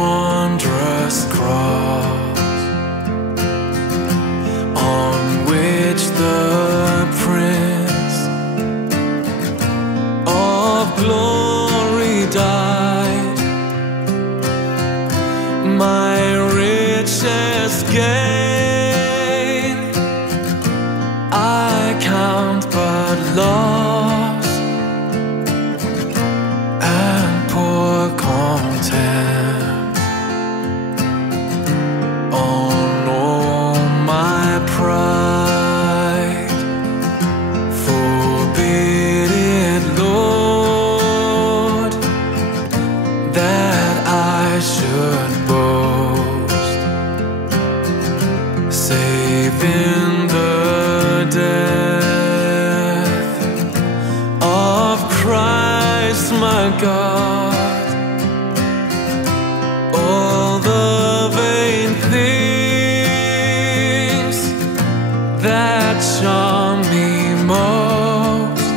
wondrous cross on which the Prince of Glory died, my richest gain I count but loss, and poor content on all my pride. Forbid it, Lord, that I should boast, save in the death of Christ my God. All the vain things that charm me most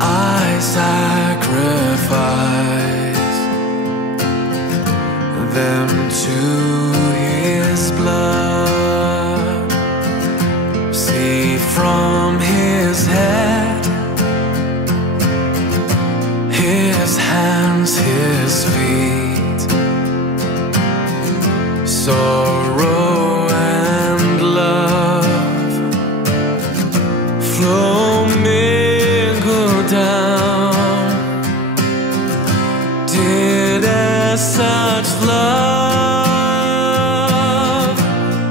I sacrifice them to His blood. See, from His head, His hands, His feet, sorrow and love flow mingled down. Did as such love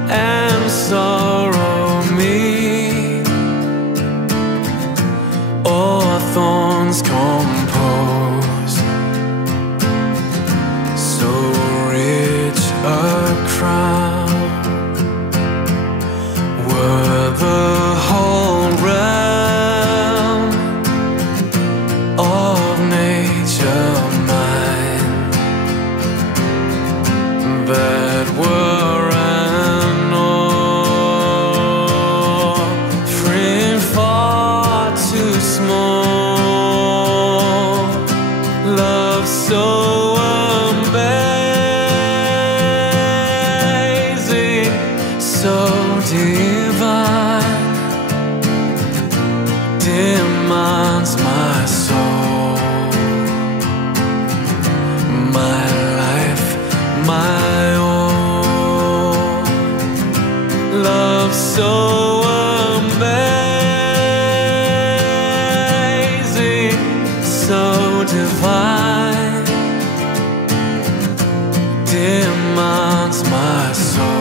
and sorrow meet, or thorns compose so rich a crown? Were the whole realm of nature mine, that were an offering far too small, love so amazing, so divine, demands my soul, my life, my all. Love so amazing, so divine, demands my soul.